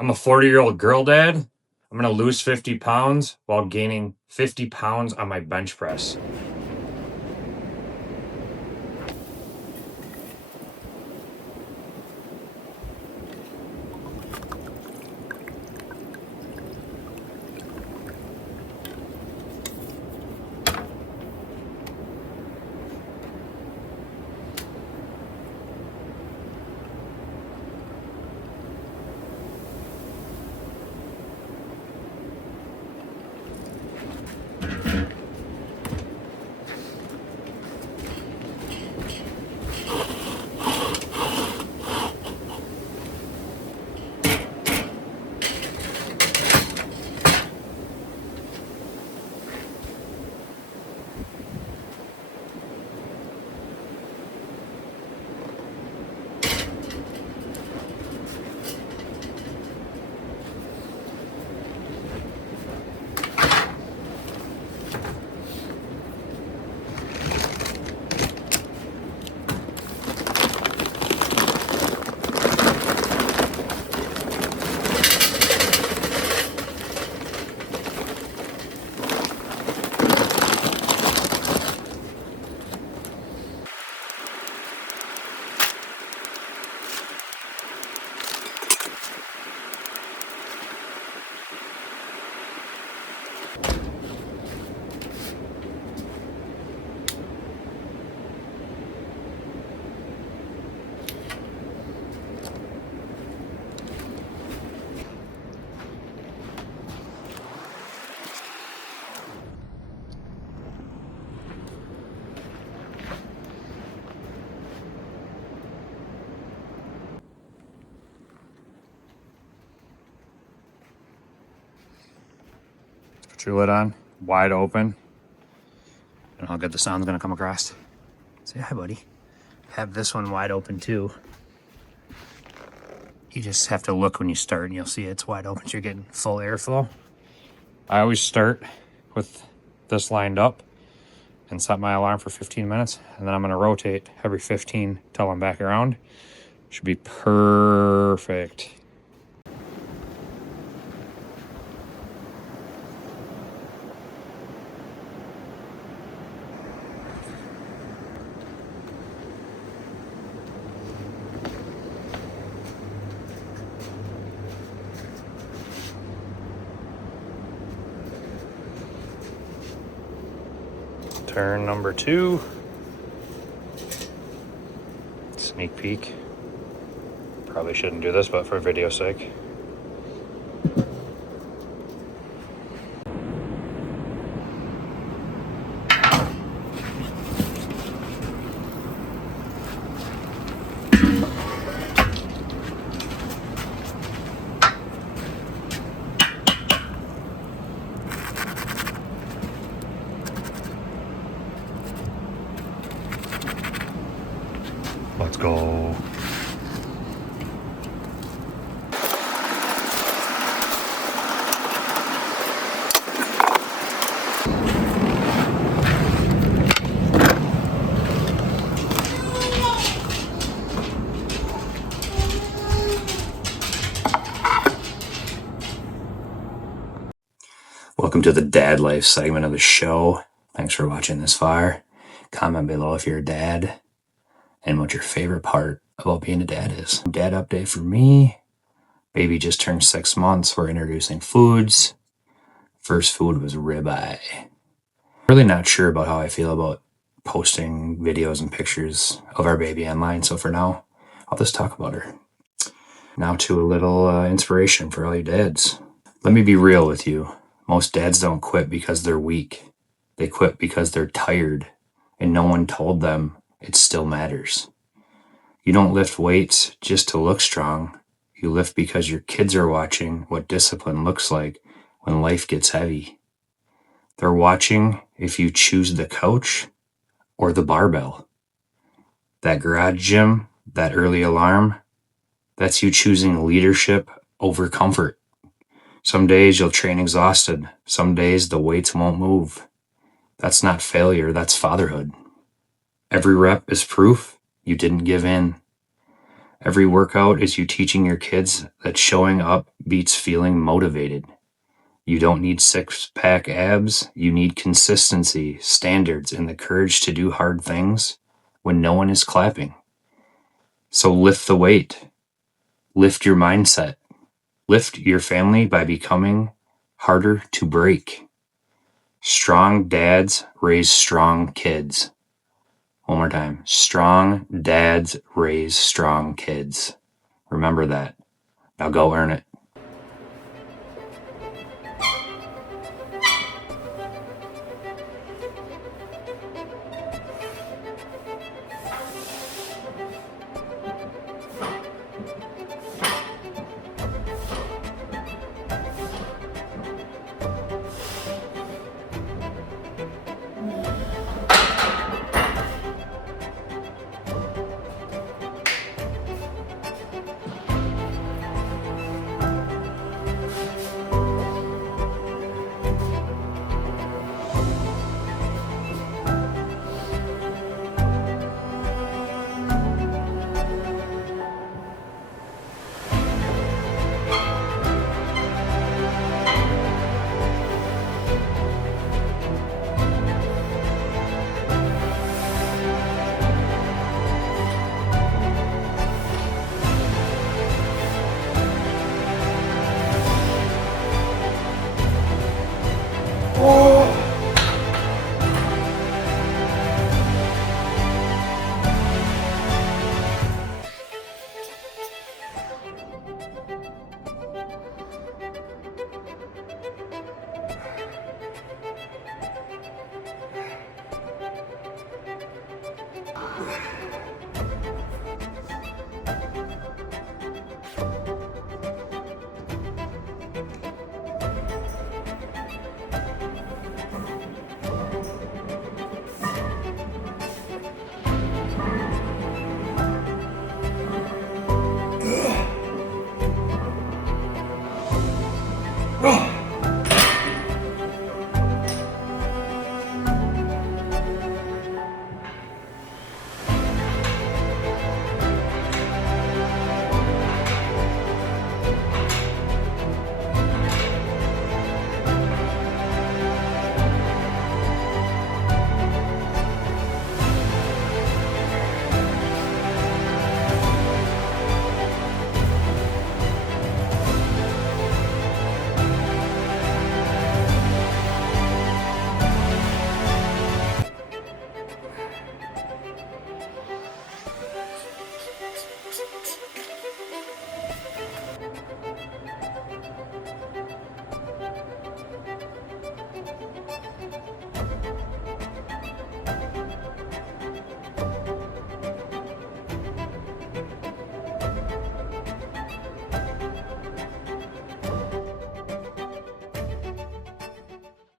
I'm a 40-year-old girl dad. I'm going to lose 50 pounds while gaining 50 pounds on my bench press. Put your lid on, wide open, and how good the sound's gonna come across. Say hi, buddy. Have this one wide open too. You just have to look when you start and you'll see it's wide open, so you're getting full airflow. I always start with this lined up and set my alarm for 15 minutes, and then I'm gonna rotate every 15 till I'm back around. Should be perfect. Turn number 2. Sneak peek. Probably shouldn't do this, but for video's sake. Let's go. Welcome to the Dad Life segment of the show. Thanks for watching this far. Comment below if you're a dad and what your favorite part about being a dad is. Dad update for me. Baby just turned 6 months. We're introducing foods. First food was ribeye. Really not sure about how I feel about posting videos and pictures of our baby online. So for now, I'll just talk about her. Now to a little inspiration for all you dads. Let me be real with you. Most dads don't quit because they're weak. They quit because they're tired and no one told them it still matters. You don't lift weights just to look strong. You lift because your kids are watching what discipline looks like when life gets heavy. They're watching if you choose the couch or the barbell. That garage gym, that early alarm, that's you choosing leadership over comfort. Some days you'll train exhausted. Some days the weights won't move. That's not failure, that's fatherhood. Every rep is proof you didn't give in. Every workout is you teaching your kids that showing up beats feeling motivated. You don't need six-pack abs. You need consistency, standards, and the courage to do hard things when no one is clapping. So lift the weight. Lift your mindset. Lift your family by becoming harder to break. Strong dads raise strong kids. One more time. Strong dads raise strong kids. Remember that. Now go earn it.